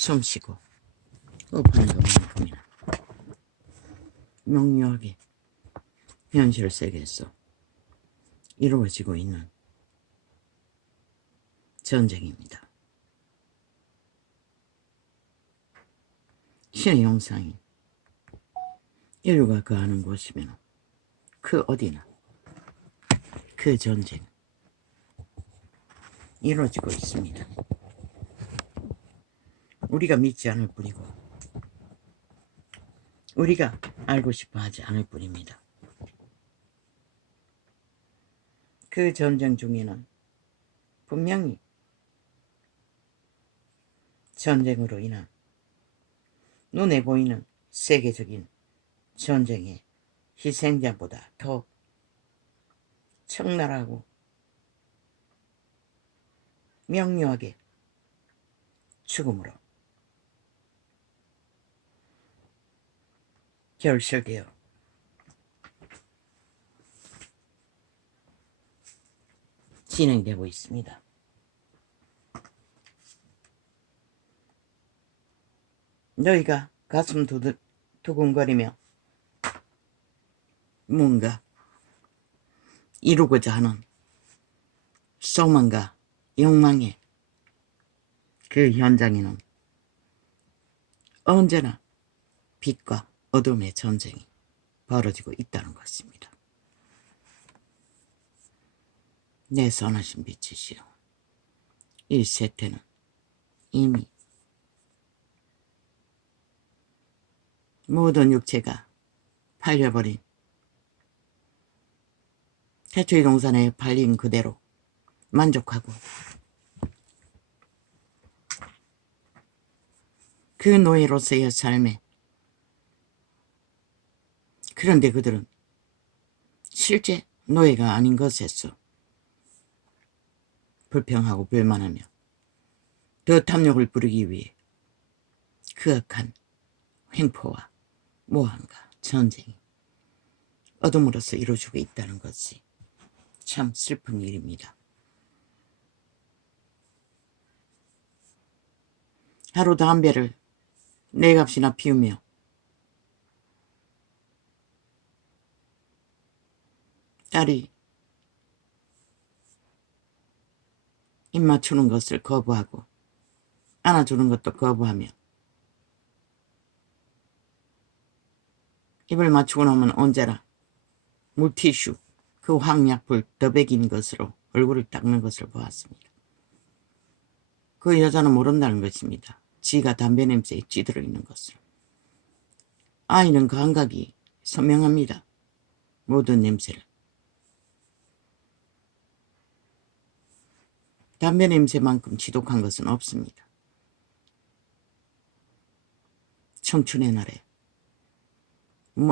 숨쉬고 호흡하는 것만큼이나 명료하게 현실 세계에서 이루어지고 있는 전쟁입니다. 신의 영상이 인류가 거하는 곳이면 그 어디나 그 전쟁 이루어지고 있습니다. 우리가 믿지 않을 뿐이고 우리가 알고 싶어 하지 않을 뿐입니다. 그 전쟁 중에는 분명히 전쟁으로 인한 눈에 보이는 세계적인 전쟁의 희생자보다 더 청나라하고 명료하게 죽음으로 결실되어 진행되고 있습니다. 너희가 가슴 두근거리며 뭔가 이루고자 하는 소망과 욕망의 그 현장에는 언제나 빛과 어둠의 전쟁이 벌어지고 있다는 것입니다. 내 선하신 빛이시여, 이 세태는 이미 모든 육체가 팔려버린 태초의 동산에 팔린 그대로 만족하고 그 노예로서의 삶에, 그런데 그들은 실제 노예가 아닌 것에서 불평하고 불만하며 더 탐욕을 부르기 위해 그 악한 횡포와 모함과 전쟁이 어둠으로서 이루어지고 있다는 것이 참 슬픈 일입니다. 하루 담배를 4갑이나 피우며 딸이 입 맞추는 것을 거부하고 안아주는 것도 거부하며 입을 맞추고 나면 언제나 물티슈, 그 황약불 더백인 것으로 얼굴을 닦는 것을 보았습니다. 그 여자는 모른다는 것입니다. 지가 담배 냄새에 찌들어 있는 것을. 아이는 감각이 선명합니다. 모든 냄새를. 담배 냄새만큼 지독한 것은 없습니다. 청춘의 날에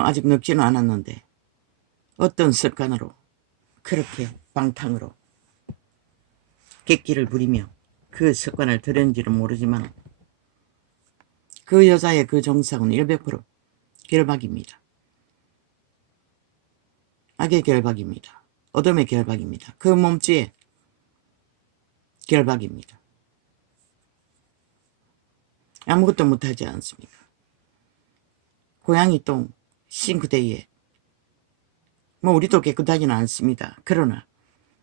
아직 늙지는 않았는데 어떤 습관으로 그렇게 방탕으로 객기를 부리며 그 습관을 들였는지는 모르지만 그 여자의 그 정상은 100% 결박입니다. 악의 결박입니다. 어둠의 결박입니다. 그 몸짓의 결박입니다. 아무것도 못하지 않습니다. 고양이 똥 싱크대에 우리도 깨끗하지는 않습니다. 그러나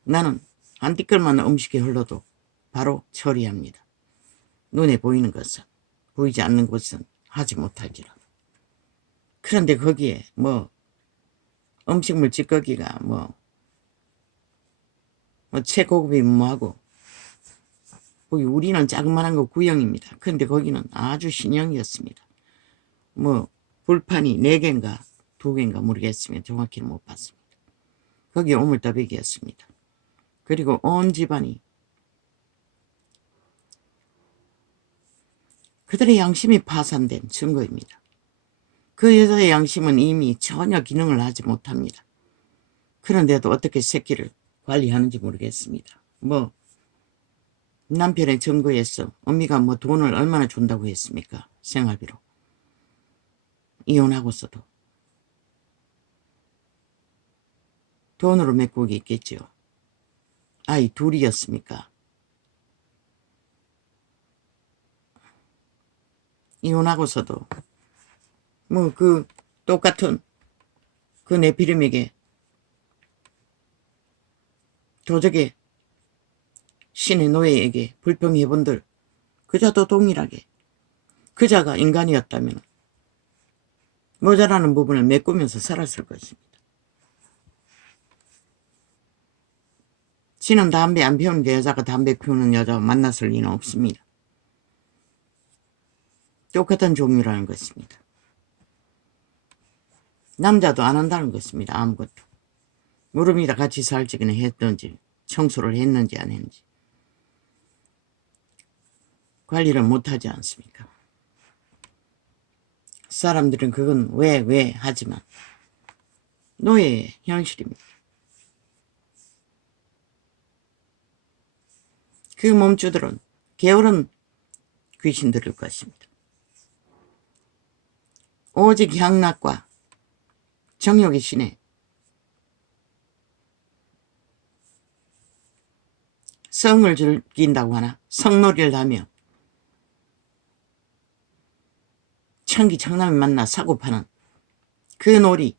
나는 한 티끌만 음식이 흘러도 바로 처리합니다. 눈에 보이는 것은, 보이지 않는 것은 하지 못할지라도. 그런데 거기에 음식물 찌꺼기가 최고급이 뭐하고, 거기 우리는 자그마한 거 구형입니다. 그런데 거기는 아주 신형이었습니다. 불판이 4개인가 2개인가 모르겠으면 정확히는 못 봤습니다. 거기 오물더백이었습니다. 그리고 온 집안이 그들의 양심이 파산된 증거입니다. 그 여자의 양심은 이미 전혀 기능을 하지 못합니다. 그런데도 어떻게 새끼를 관리하는지 모르겠습니다. 남편의 증거에서 언니가 돈을 얼마나 준다고 했습니까? 생활비로. 이혼하고서도 돈으로 메꾸기 있겠죠. 아이 2이었습니까? 이혼하고서도 뭐 그 똑같은 그 네피림에게 도적의 신의 노예에게 불평해본들 그자도 동일하게 그자가 인간이었다면 모자라는 부분을 메꾸면서 살았을 것입니다. 신은 담배 안 피우는 여자가 담배 피우는 여자와 만났을 리는 없습니다. 똑같은 종류라는 것입니다. 남자도 안 한다는 것입니다. 아무것도. 무릎이다 같이 살찌기는 했던지 청소를 했는지 안 했는지 관리를 못하지 않습니까? 사람들은 그건 왜 하지만 노예의 현실입니다. 그 몸주들은 게으른 귀신들일 것입니다. 오직 향락과 정욕의 신에 성을 즐긴다고 하나 성놀이를 하며 청기 청남이 만나 사고파는 그 놀이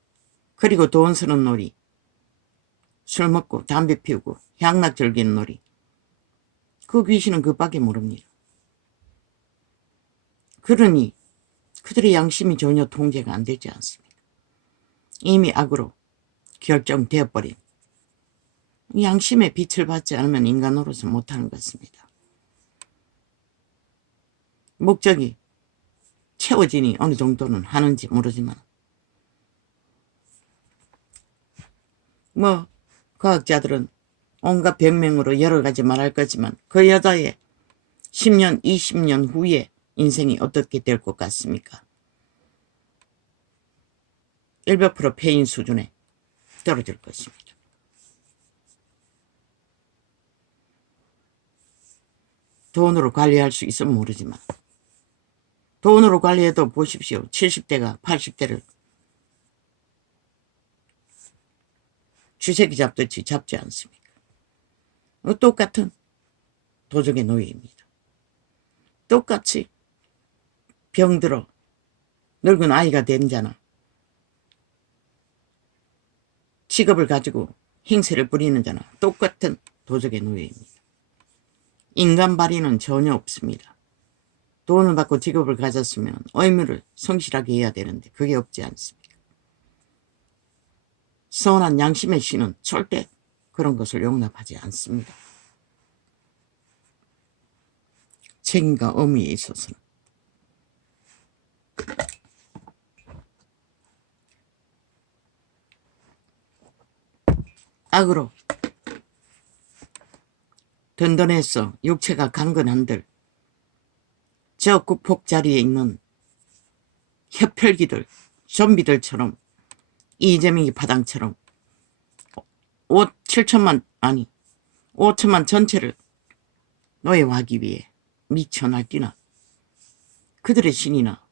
그리고 돈 쓰는 놀이 술 먹고 담배 피우고 향락 즐기는 놀이 그 귀신은 그밖에 모릅니다. 그러니 그들의 양심이 전혀 통제가 안 되지 않습니까? 이미 악으로 결정되어버린 양심의 빛을 받지 않으면 인간으로서 못하는 것입니다. 목적이 채워지니 어느 정도는 하는지 모르지만 뭐 과학자들은 온갖 병명으로 여러 가지 말할 거지만 그 여자의 10년, 20년 후에 인생이 어떻게 될 것 같습니까? 100% 폐인 수준에 떨어질 것입니다. 돈으로 관리할 수 있으면 모르지만 돈으로 관리해도 보십시오. 70대가 80대를 쥐새끼 잡듯이 잡지 않습니까? 똑같은 도적의 노예입니다. 똑같이 병들어 늙은 아이가 된 자나 직업을 가지고 행세를 부리는 자나 똑같은 도적의 노예입니다. 인간 발휘는 전혀 없습니다. 돈을 받고 직업을 가졌으면 의무를 성실하게 해야 되는데 그게 없지 않습니까? 선한 양심의 신은 절대 그런 것을 용납하지 않습니다. 책임과 의무에 있어서는. 악으로 든든해서 육체가 강건한들 저 국폭 자리에 있는 협혈기들 좀비들처럼 이재명이 파당처럼 5천만 전체를 노예화하기 위해 미쳐 날뛰나 그들의 신이나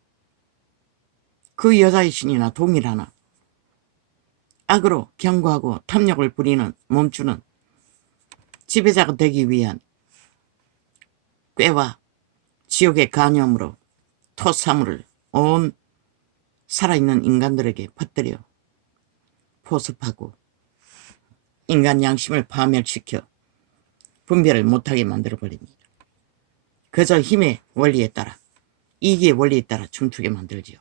그 여자의 신이나 동일하나 악으로 경고하고 탐욕을 부리는 몸주는 지배자가 되기 위한 꾀와 지옥의 간염으로 토사물을 온 살아있는 인간들에게 퍼뜨려 포섭하고 인간 양심을 파멸시켜 분별을 못하게 만들어버립니다. 그저 힘의 원리에 따라 이기의 원리에 따라 춤추게 만들지요.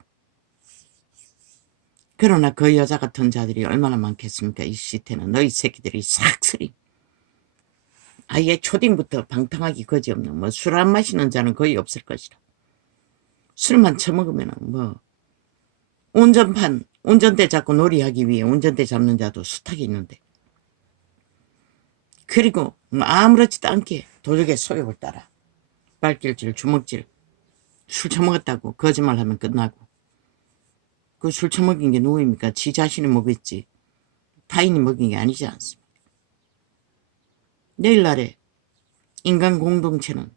그러나 그 여자 같은 자들이 얼마나 많겠습니까? 이 시대는 너희 새끼들이 싹쓸이 아예 초딩부터 방탕하기 거지없는 뭐 술 안 마시는 자는 거의 없을 것이라. 술만 처먹으면 뭐 운전대 잡고 놀이하기 위해 운전대 잡는 자도 숱하게 있는데 그리고 뭐 아무렇지도 않게 도적의 소욕을 따라 발길질 주먹질 술 처먹었다고 거짓말하면 끝나고 그 술 처먹인 게 누구입니까? 지 자신이 먹었지 타인이 먹인 게 아니지 않습니까? 내일날에 인간 공동체는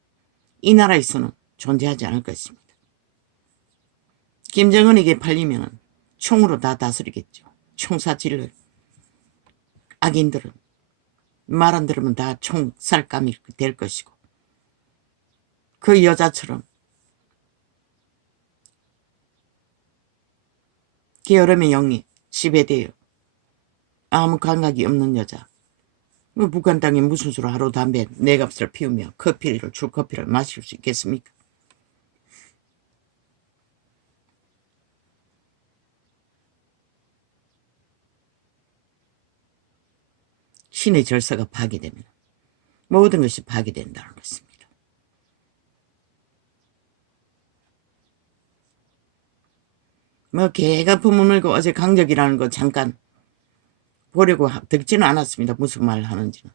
이 나라에서는 존재하지 않을 것입니다. 김정은에게 팔리면 총으로 다 다스리겠죠. 총사질을 악인들은 말 안 들으면 다 총살감이 될 것이고 그 여자처럼 게으름의 영이 지배돼요. 아무 감각이 없는 여자. 뭐 북한 땅에 무슨 수로 하루 담배 네 값을 피우며 커피를 줄 커피를 마실 수 있겠습니까? 신의 절서가 파괴되면 모든 것이 파괴된다는 것입니다. 뭐 개가 품을 물고 어제 강적이라는 거 잠깐 보려고 듣지는 않았습니다. 무슨 말 하는지는.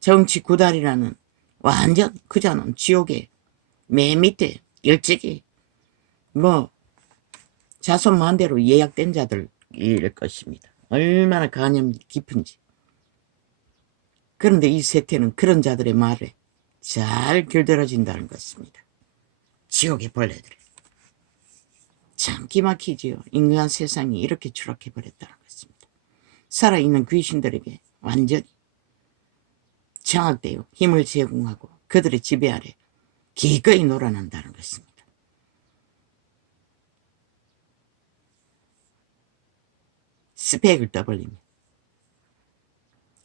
정치 구달이라는 완전 그자는 지옥의 맨 밑에 일찍이 뭐 자손만대로 예약된 자들일 것입니다. 얼마나 간염 깊은지. 그런데 이 세태는 그런 자들의 말에 잘 길들여진다는 것입니다. 지옥의 벌레들. 참 기막히지요. 인간 세상이 이렇게 추락해버렸다는 것입니다. 살아있는 귀신들에게 완전히 장악되어 힘을 제공하고 그들의 지배 아래 기꺼이 놀아난다는 것입니다. 스펙을 떠벌리며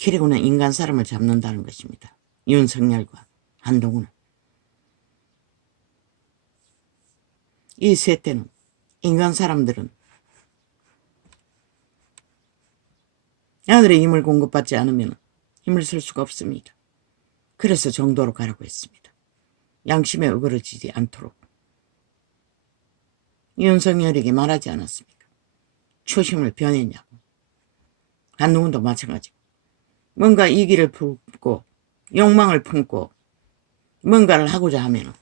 그리고는 인간 사람을 잡는다는 것입니다. 윤석열과 한동훈은. 이 세태는 인간 사람들은 아들의 힘을 공급받지 않으면 힘을 쓸 수가 없습니다. 그래서 정도로 가라고 했습니다. 양심에 어그러지지 않도록. 윤석열에게 말하지 않았습니까? 초심을 변했냐고. 한동훈도 마찬가지고. 뭔가 이기를 품고 욕망을 품고 뭔가를 하고자 하면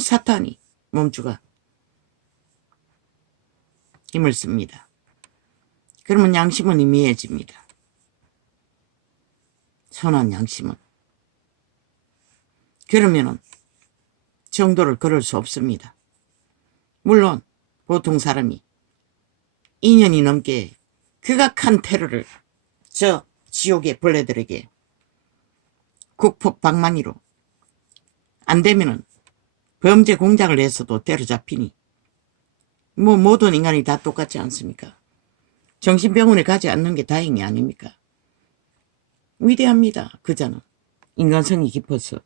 사탄이 몸주가 힘을 씁니다. 그러면 양심은 희미해집니다. 선한 양심은. 그러면은 정도를 걸을 수 없습니다. 물론 보통 사람이 2년이 넘게 극악한 테러를 저 지옥의 벌레들에게 국폭방망이로 안 되면은 범죄 공작을 해서도 때려잡히니 뭐 모든 인간이 다 똑같지 않습니까? 정신병원에 가지 않는 게 다행이 아닙니까? 위대합니다. 그자는 인간성이 깊어서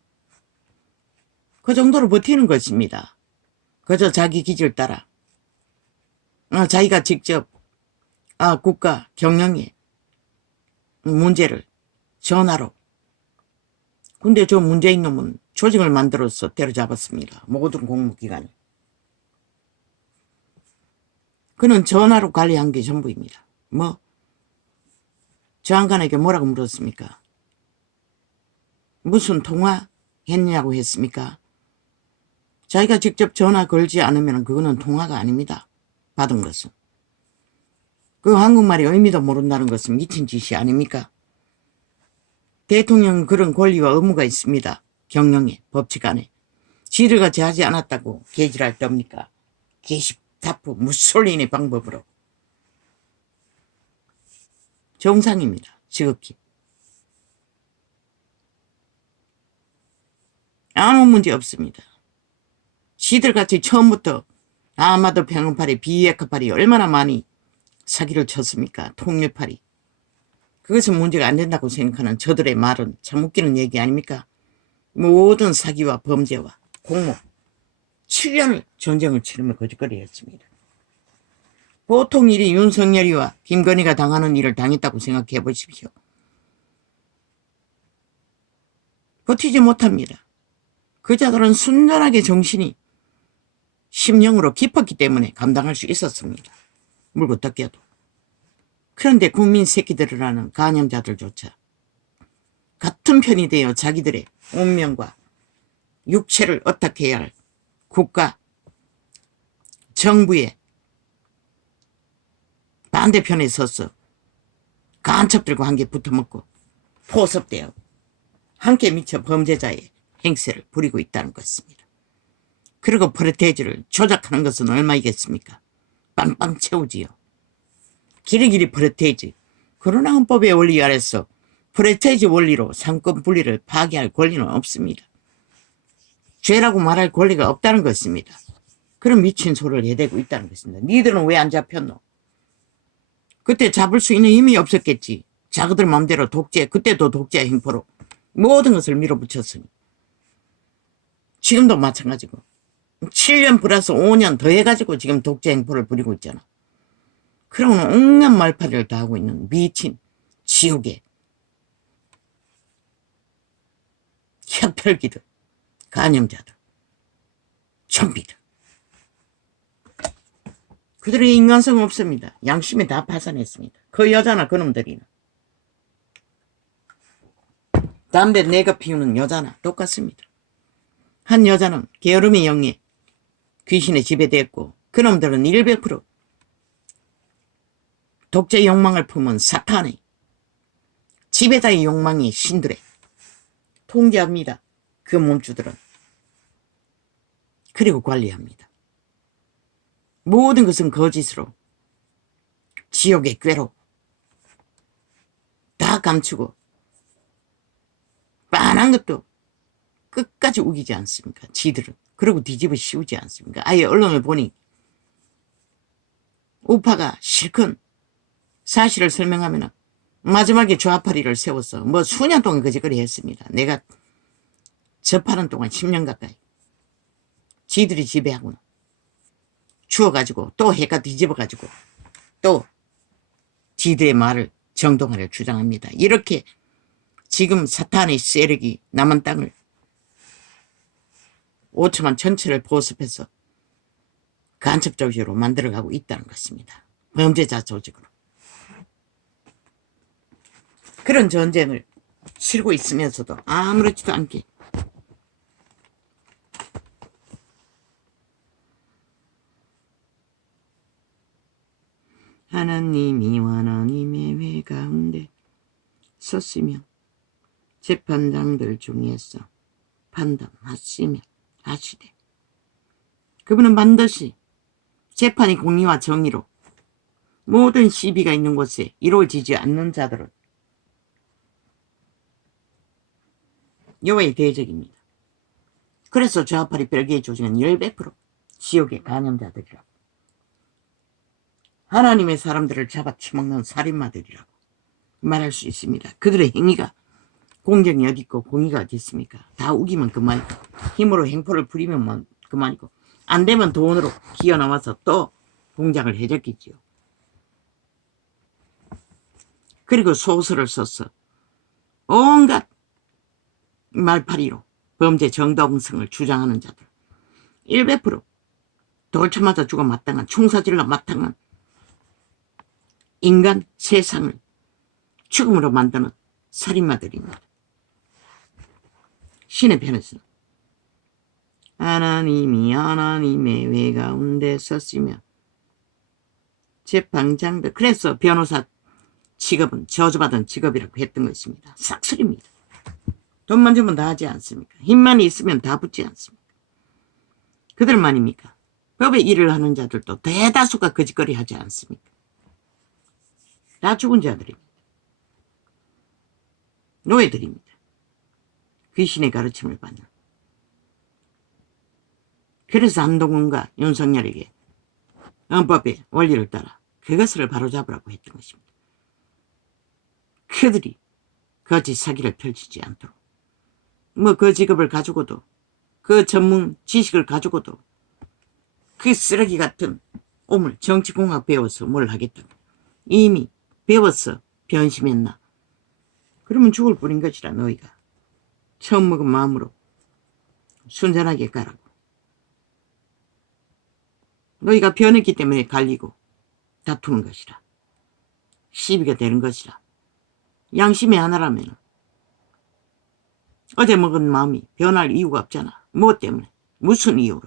그 정도로 버티는 것입니다. 그저 자기 기질 따라 자기가 직접 국가 경영에 문제를 전화로. 근데 저 문재인 놈은 조직을 만들어서 때려잡았습니다. 모든 공무기관을. 그는 전화로 관리한 게 전부입니다. 뭐 장관에게 뭐라고 물었습니까? 무슨 통화했냐고 했습니까? 자기가 직접 전화 걸지 않으면 그거는 통화가 아닙니다. 받은 것은. 그 한국말이 의미도 모른다는 것은 미친 짓이 아닙니까? 대통령은 그런 권리와 의무가 있습니다. 경영에, 법칙 안에. 지를 같이 하지 않았다고 개질할 겁니까? 게시타프 무솔리니 방법으로. 정상입니다. 지극히. 아무 문제 없습니다. 지들같이 처음부터 아마도 평응팔이 비핵화팔이 얼마나 많이 사기를 쳤습니까? 통일팔이. 그것은 문제가 안 된다고 생각하는 저들의 말은 참 웃기는 얘기 아닙니까? 모든 사기와 범죄와 공모 7년을 전쟁을 치르며 거짓거리했습니다. 보통 일이 윤석열이와 김건희가 당하는 일을 당했다고 생각해 보십시오. 버티지 못합니다. 그 자들은 순전하게 정신이 심령으로 깊었기 때문에 감당할 수 있었습니다. 물고 뜯겨도. 그런데 국민 새끼들이라는 간염자들조차 같은 편이 되어 자기들의 운명과 육체를 어떻게 해야 할 국가, 정부의 반대편에 서서 간첩들과 함께 붙어먹고 포섭되어 함께 미쳐 범죄자의 행세를 부리고 있다는 것입니다. 그리고 프레테이즈를 조작하는 것은 얼마이겠습니까? 빵빵 채우지요. 길이길이 프레테이즈. 그러나 헌법의 원리 아래서 프레테이즈 원리로 상권 분리를 파괴할 권리는 없습니다. 죄라고 말할 권리가 없다는 것입니다. 그런 미친 소리를 해대고 있다는 것입니다. 니들은 왜 안 잡혔노? 그때 잡을 수 있는 힘이 없었겠지. 자기들 마음대로 독재, 그때도 독재 행포로 모든 것을 밀어붙였으니. 지금도 마찬가지고 7년 플러스 5년 더 해가지고 지금 독재 행포를 부리고 있잖아. 그러면 온갖 말파리를 다 하고 있는 미친 지옥의 혈혈기들, 간염자들, 좀비들. 그들의 인간성 없습니다. 양심이 다 파산했습니다. 그 여자나 그놈들이나. 담배 내가 피우는 여자나 똑같습니다. 한 여자는 게으름의 영에 귀신에 지배됐고 그놈들은 100% 독재 욕망을 품은 사탄의 지배자의 욕망이 신들의 통제합니다. 그 몸주들은. 그리고 관리합니다. 모든 것은 거짓으로 지옥의 꾀로 다 감추고 빤한 것도 끝까지 우기지 않습니까? 지들은. 그리고 뒤집어 씌우지 않습니까? 아예 언론을 보니 우파가 실컷 사실을 설명하면 마지막에 좌파리를 세워서 뭐 수년 동안 그짓거리 했습니다. 내가 접하는 동안 10년 가까이. 지들이 지배하고는 주워가지고 또 해가 뒤집어가지고 또 지들의 말을 정동하려 주장합니다. 이렇게 지금 사탄의 세력이 남한 땅을 5천만 전체를 보습해서 간첩 조직으로 만들어가고 있다는 것입니다. 범죄자 조직으로. 그런 전쟁을 치르고 있으면서도 아무렇지도 않게 하나님이 하나님의 외 가운데 섰으며 재판장들 중에서 판단하시며 하시되 그분은 반드시 재판이 공의와 정의로 모든 시비가 있는 곳에 이루어지지 않는 자들은 여호와의 대적입니다. 그래서 좌파리 별개의 조직은 100% 지옥의 간염자들이라고, 하나님의 사람들을 잡아치먹는 살인마들이라고 말할 수 있습니다. 그들의 행위가 공정이 어디 있고 공의가 어디 있습니까? 다 우기면 그만이고 힘으로 행포를 부리면 그만이고 안 되면 돈으로 기어 나와서 또 공작을 해줬겠지요. 그리고 소설을 써서 온갖 말파리로 범죄 정당성을 주장하는 자들 100% 돌쳐 맞아 죽어 마땅한 총사질러 마땅한 인간 세상을 죽음으로 만드는 살인마들입니다. 신의 편에서 하나님이 하나님의 외 가운데 섰으며 재판장들, 그래서 변호사 직업은 저주받은 직업이라고 했던 것입니다. 싹쓸입니다. 돈만 주면 다 하지 않습니까? 힘만 있으면 다 붙지 않습니까? 그들만입니까? 법의 일을 하는 자들도 대다수가 거짓거리 하지 않습니까? 다 죽은 자들입니다. 노예들입니다. 귀신의 가르침을 받는. 그래서 한동훈과 윤석열에게 헌법의 원리를 따라 그것을 바로잡으라고 했던 것입니다. 그들이 거짓 사기를 펼치지 않도록 뭐 그 직업을 가지고도 그 전문 지식을 가지고도 그 쓰레기 같은 오물 정치공학 배워서 뭘 하겠다고 이미 배워서 변심했나? 그러면 죽을 뿐인 것이라. 너희가 처음 먹은 마음으로 순전하게 가라고. 너희가 변했기 때문에 갈리고 다투는 것이라. 시비가 되는 것이라. 양심의 하나라면 어제 먹은 마음이 변할 이유가 없잖아. 무엇 때문에? 무슨 이유로?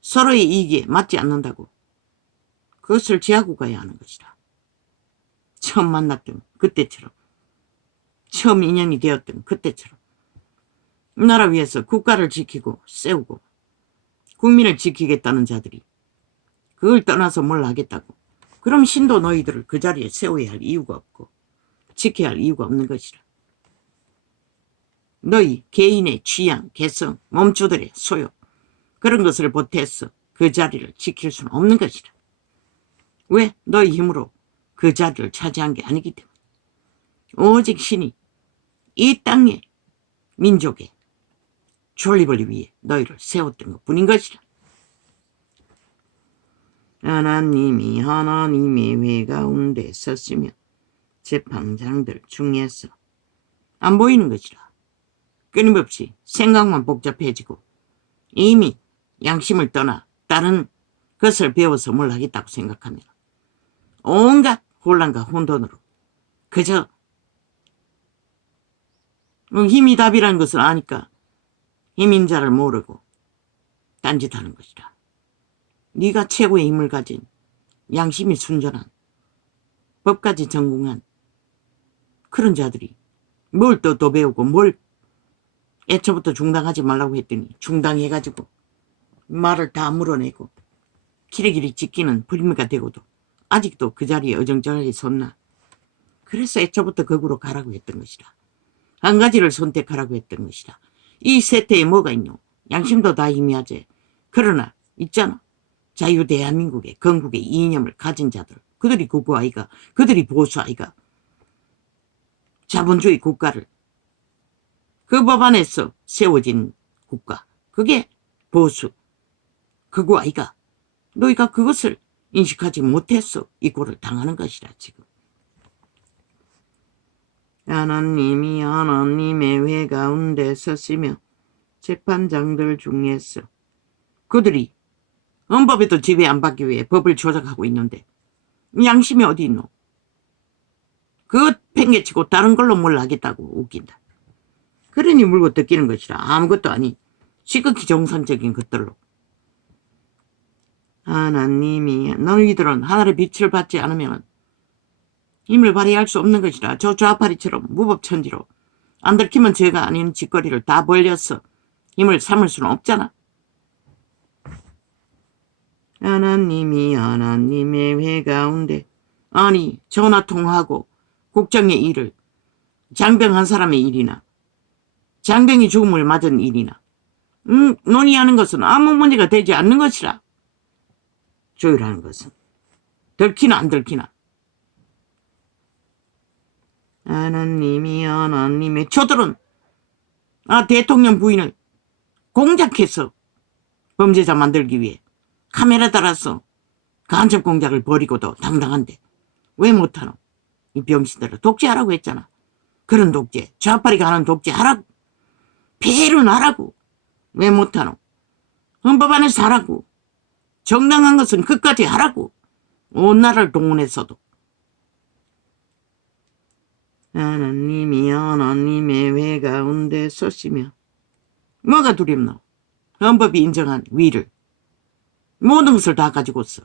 서로의 이익에 맞지 않는다고 그것을 제하고 가야 하는 것이라. 처음 만났던 그때처럼, 처음 인연이 되었던 그때처럼 나라 위해서 국가를 지키고 세우고 국민을 지키겠다는 자들이 그걸 떠나서 뭘 하겠다고. 그럼 신도 너희들을 그 자리에 세워야 할 이유가 없고 지켜야 할 이유가 없는 것이라. 너희 개인의 취향, 개성, 몸주들의 소욕 그런 것을 보태서 그 자리를 지킬 수는 없는 것이라. 왜? 너의 힘으로 그 자리를 차지한 게 아니기 때문에. 오직 신이 이 땅에 민족의 존립을 위해 너희를 세웠던 것뿐인 것이라. 하나님이 하나님의 회 가운데 섰으며 제방장들 중에서 안 보이는 것이라. 끊임없이 생각만 복잡해지고 이미 양심을 떠나 다른 것을 배워서 뭘 하겠다고 생각하면 온갖 혼란과 혼돈으로 그저 힘이 답이라는 것을 아니까 힘인 자를 모르고 딴짓하는 것이라. 네가 최고의 힘을 가진 양심이 순전한 법까지 전공한 그런 자들이 뭘 또 배우고 뭘 애초부터 중당하지 말라고 했더니 중당해가지고 말을 다 물어내고 기레기를 찢기는 불미가 되고도 아직도 그 자리에 어정쩡하게 섰나. 그래서 애초부터 거꾸로 가라고 했던 것이라. 한 가지를 선택하라고 했던 것이라. 이 세태에 뭐가 있노? 양심도 다 희미하지. 그러나 있잖아. 자유 대한민국의 건국의 이념을 가진 자들. 그들이 국고 아이가. 그들이 보수 아이가. 자본주의 국가를 그 법안에서 세워진 국가. 그게 보수. 그거 아이가. 너희가 그것을 인식하지 못해서 이 꼴을 당하는 것이라 지금. 하나님이 하나님의 회 가운데 섰으며 재판장들 중에서 그들이 헌법에도 지배 안 받기 위해 법을 조작하고 있는데 양심이 어디 있노? 그것 팽개치고 다른 걸로 뭘 하겠다고 웃긴다. 그러니 물고 뜯기는 것이라. 아무것도 아니 지극히 정상적인 것들로. 하나님이 너희들은 하늘의 빛을 받지 않으면 힘을 발휘할 수 없는 것이라. 저 좌파리처럼 무법천지로 안 들키면 죄가 아닌 짓거리를 다 벌려서 힘을 삼을 수는 없잖아. 하나님이 하나님의 회 가운데 아니 전화통화하고 국정의 일을 장병 한 사람의 일이나 장병이 죽음을 맞은 일이나 논의하는 것은 아무 문제가 되지 않는 것이라. 조율하는 것은 들키나 안 들키나. 하나님이 하나님의 저들은 대통령 부인을 공작해서 범죄자 만들기 위해 카메라 달아서 간첩 공작을 벌이고도 당당한데 왜 못하노? 이 병신들을 독재하라고 했잖아. 그런 독재, 좌파리가 하는 독재 하라고. 폐해는 하라고. 왜 못하노? 헌법 안에서 하라고. 정당한 것은 끝까지 하라고. 온 나라를 동원해서도. 하나님이 하나님의 회 가운데 섰으며 뭐가 두렵노? 헌법이 인정한 위를 모든 것을 다 가지고서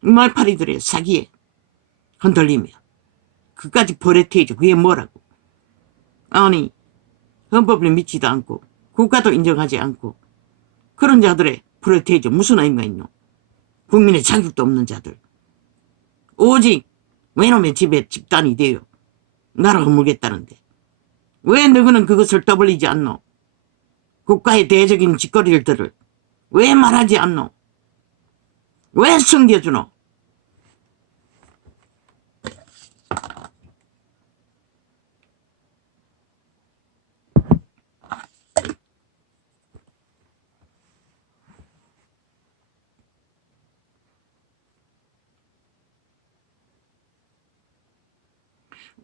말파리들의 사기에 흔들리며 그까지 버레테이지. 그게 뭐라고? 아니 헌법을 믿지도 않고 국가도 인정하지 않고 그런 자들의 프레테이지 무슨 의미가 있노? 국민의 자격도 없는 자들. 오직 외놈의 집에 집단이 되어 나라 허물겠다는데 왜 너희는 그것을 떠벌리지 않노? 국가의 대적인 짓거리들을 왜 말하지 않노? 왜 숨겨주노?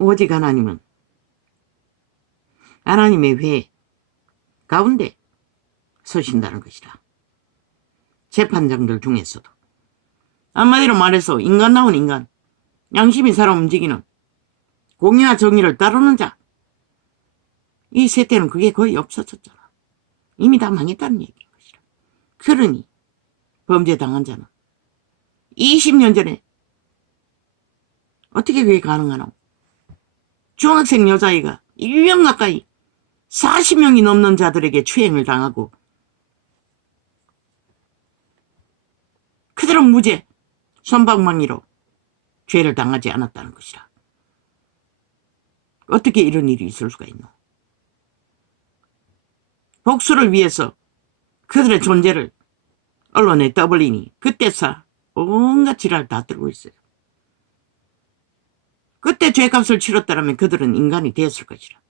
오직 하나님은 하나님의 회 가운데 서신다는 것이라. 재판장들 중에서도 한마디로 말해서 인간 나온 인간, 양심이 살아 움직이는 공의와 정의를 따르는 자, 이 세대는 그게 거의 없어졌잖아. 이미 다 망했다는 얘기인 것이라. 그러니 범죄 당한 자는 20년 전에 어떻게 그게 가능하노? 중학생 여자아이가 1년 가까이 40명이 넘는 자들에게 추행을 당하고 그들은 무죄 선박망이로 죄를 당하지 않았다는 것이라. 어떻게 이런 일이 있을 수가 있노? 복수를 위해서 그들의 존재를 언론에 떠벌리니 그때서 온갖 지랄 다 들고 있어요. 그때 죄값을 치렀더라면 그들은 인간이 되었을 것이라.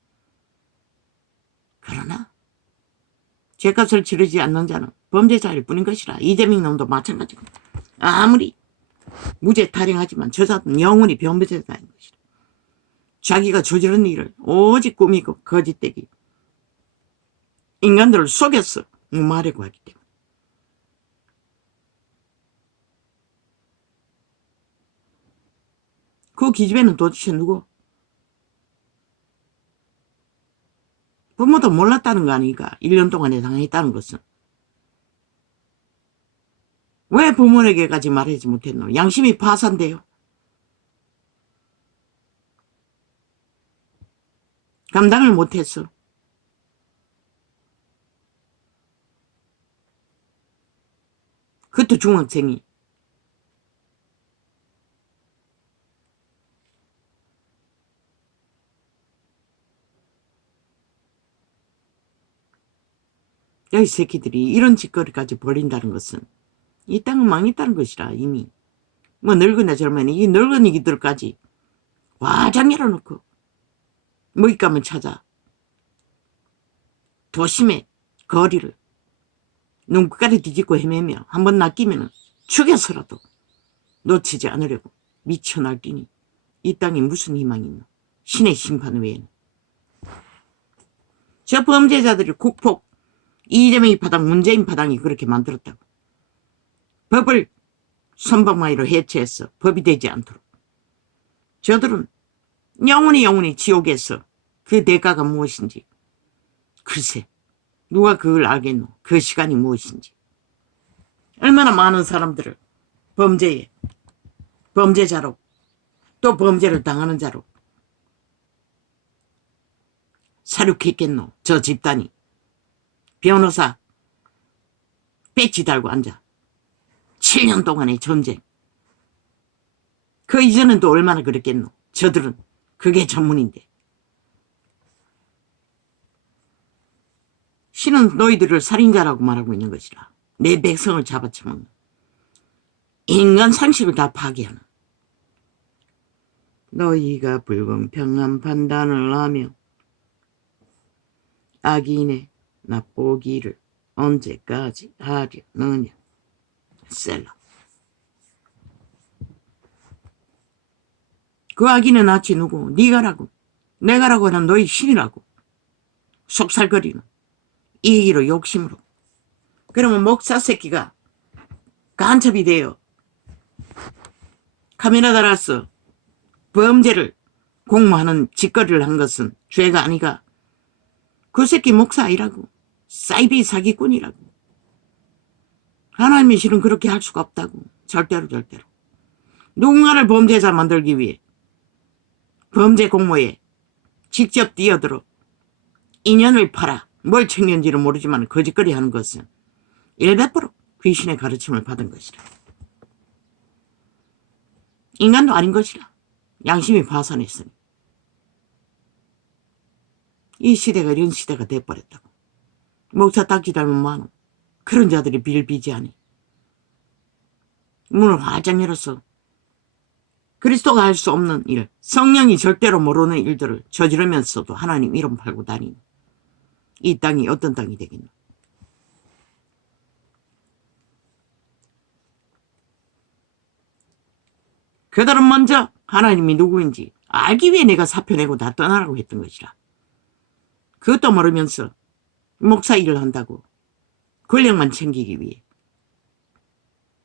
그러나 죄값을 치르지 않는 자는 범죄자일 뿐인 것이라. 이재명 놈도 마찬가지고 아무리 무죄 타령하지만 저 자는 영원히 범죄자인 것이라. 자기가 저지른 일을 오직 꾸미고 거짓되기 인간들을 속였어 무마하려고 하기 때문에. 그 기집애는 도대체 누구? 부모도 몰랐다는 거 아니까 1년 동안에 당했다는 것은. 왜 부모에게까지 말하지 못했노? 양심이 파산돼요. 감당을 못했어. 그것도 중학생이. 이 새끼들이 이런 짓거리까지 벌인다는 것은 이 땅은 망했다는 것이라. 이미 뭐 늙은애 젊은이 이 늙은이들까지 와장 열어놓고 먹잇감을 찾아 도심의 거리를 눈깔이 뒤집고 헤매며 한번 낚이면 죽여서라도 놓치지 않으려고 미쳐 날뛰니 이 땅에 무슨 희망이 있노? 신의 심판 외에는. 저 범죄자들이 국폭 이재명이 파당 문재인 파당이 그렇게 만들었다고. 법을 손방망이로 해체해서 법이 되지 않도록. 저들은 영원히 지옥에서 그 대가가 무엇인지 글쎄 누가 그걸 알겠노? 그 시간이 무엇인지. 얼마나 많은 사람들을 범죄자로 또 범죄를 당하는 자로 사륙했겠노? 저 집단이. 변호사 배지 달고 앉아 7년 동안의 전쟁. 그 이전엔 또 얼마나 그랬겠노? 저들은 그게 전문인데. 신은 너희들을 살인자라고 말하고 있는 것이라. 내 백성을 잡아쳐먹는 인간 상식을 다 파괴하는. 너희가 불공평한 판단을 하며 악인의 나보기를 언제까지 하려느냐. 셀러. 그 악인의 낯이 누구? 네가라고. 내가라고 하는 너희 신이라고. 속살거리는 이기로 욕심으로. 그러면 목사 새끼가 간첩이 되어 카메라 달아서 범죄를 공모하는 짓거리를 한 것은 죄가 아니가. 그 새끼 목사 아니라고. 사이비 사기꾼이라고. 하나님의 실은 그렇게 할 수가 없다고. 절대로. 누군가를 범죄자 만들기 위해 범죄 공모에 직접 뛰어들어 인연을 팔아 뭘 챙겼는지는 모르지만 거짓거리 하는 것은 100% 귀신의 가르침을 받은 것이라. 인간도 아닌 것이라. 양심이 파산했으니. 이 시대가 이런 시대가 돼버렸다고. 목사 딱지 닮은 많어. 그런 자들이 빌비지하니. 문을 활짝 열어서 그리스도가 할 수 없는 일, 성령이 절대로 모르는 일들을 저지르면서도 하나님 이름 팔고 다니는 이 땅이 어떤 땅이 되겠노? 그들은 먼저 하나님이 누구인지 알기 위해 내가 사표 내고 다 떠나라고 했던 것이라. 그것도 모르면서 목사 일을 한다고 권력만 챙기기 위해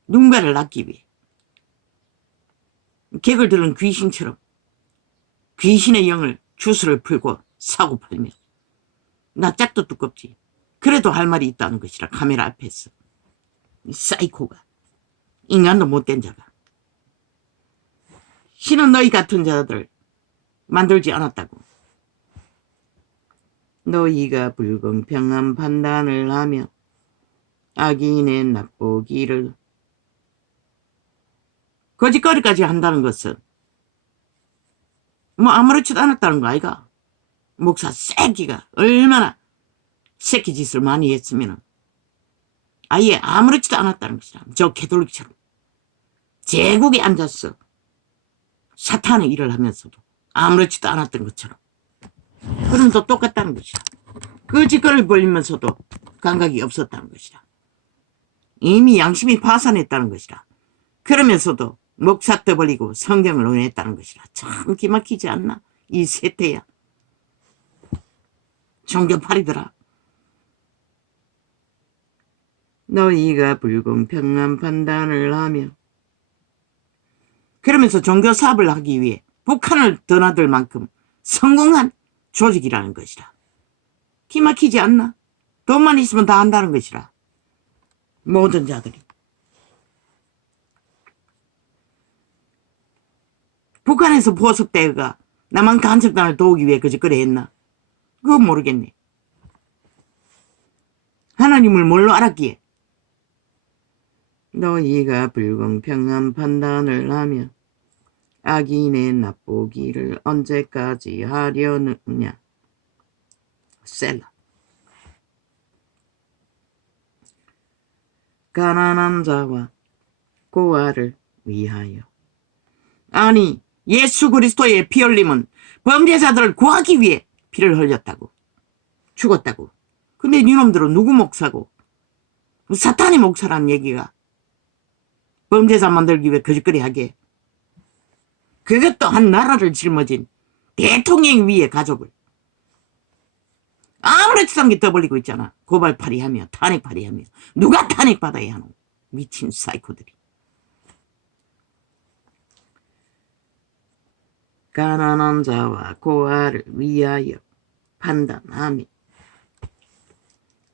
누군가를 낳기 위해 객을 들은 귀신처럼 귀신의 영을 주술을 풀고 사고 팔며 나 짝도 두껍지. 그래도 할 말이 있다는 것이라. 카메라 앞에서 이 사이코가 인간도 못된 자가. 신은 너희 같은 자들 만들지 않았다고. 너희가 불공평한 판단을 하며 악인의 나보기를 거짓거리까지 한다는 것은 뭐 아무렇지도 않았다는 거 아이가. 목사 새끼가 얼마나 새끼 짓을 많이 했으면 아예 아무렇지도 않았다는 것이라. 저 개돌리처럼. 제국에 앉았어. 사탄의 일을 하면서도 아무렇지도 않았던 것처럼. 그럼 또 똑같다는 것이다. 그 짓거리를 벌리면서도 감각이 없었다는 것이다. 이미 양심이 파산했다는 것이다. 그러면서도 목사 떠벌리고 성경을 논했다는 것이다. 참 기막히지 않나? 이 세태야. 종교팔이더라. 너희가 불공평한 판단을 하며 그러면서 종교사업을 하기 위해 북한을 드나들 만큼 성공한 조직이라는 것이다. 기막히지 않나? 돈만 있으면 다 한다는 것이라. 모든 자들이. 북한에서 보석대가 남한 간첩단을 도우기 위해 그짓거리 했나? 그건 모르겠네. 하나님을 뭘로 알았기에? 너희가 불공평한 판단을 하며 악인의 납보기를 언제까지 하려느냐. 셀라. 가난한 자와 고아를 위하여. 아니, 예수 그리스도의 피 흘림은 범죄자들을 구하기 위해 피를 흘렸다고. 죽었다고. 근데 니놈들은 누구 목사고? 사탄이 목사란 얘기가. 범죄자 만들기 위해 거짓거리 하게. 그것도 한 나라를 짊어진 대통령 위에 가족을 아무렇지도 않게 떠벌리고 있잖아. 고발팔이 하며 탄핵팔이 하며. 누가 탄핵받아야 하노? 미친 사이코들이. 가난한 자와 고아를 위하여 판단하며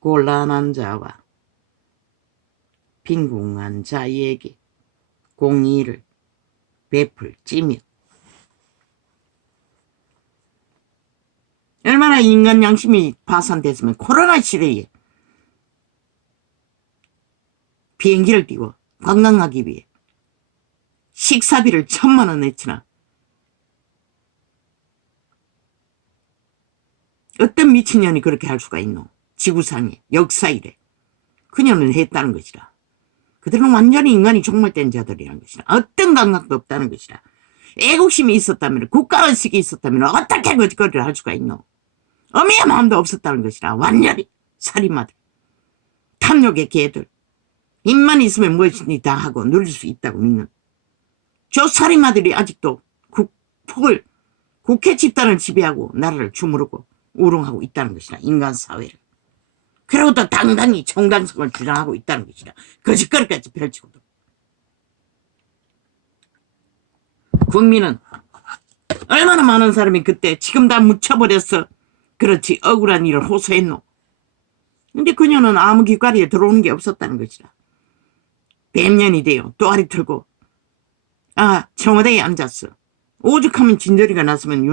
곤란한 자와 빈궁한 자에게 공의를 베풀지며. 얼마나 인간 양심이 파산됐으면 코로나 시대에 비행기를 띄고 관광하기 위해 식사비를 1,000만 원 내치나. 어떤 미친년이 그렇게 할 수가 있노? 지구상에 역사이래. 그녀는 했다는 것이라. 그들은 완전히 인간이 종말된 자들이라는 것이라. 어떤 감각도 없다는 것이라. 애국심이 있었다면, 국가의식이 있었다면 어떻게 거짓거리를 할 수가 있노? 어미의 마음도 없었다는 것이라. 완전히 살인마들, 탐욕의 개들, 입만 있으면 무엇이든지 다 하고 누릴 수 있다고 믿는 저 살인마들이 아직도 국회 집단을 지배하고 나라를 주무르고 우롱하고 있다는 것이라. 인간 사회를. 그리고 또 당당히 정당성을 주장하고 있다는 것이라. 거짓거리까지 펼치고도. 국민은 얼마나 많은 사람이 그때 지금 다 묻혀버렸어. 그렇지 억울한 일을 호소했노. 근데 그녀는 아무 귓가리에 들어오는 게 없었다는 것이라. 뱀년이 돼요. 또아리 틀고 청와대에 앉았어. 오죽하면 진저리가 났으면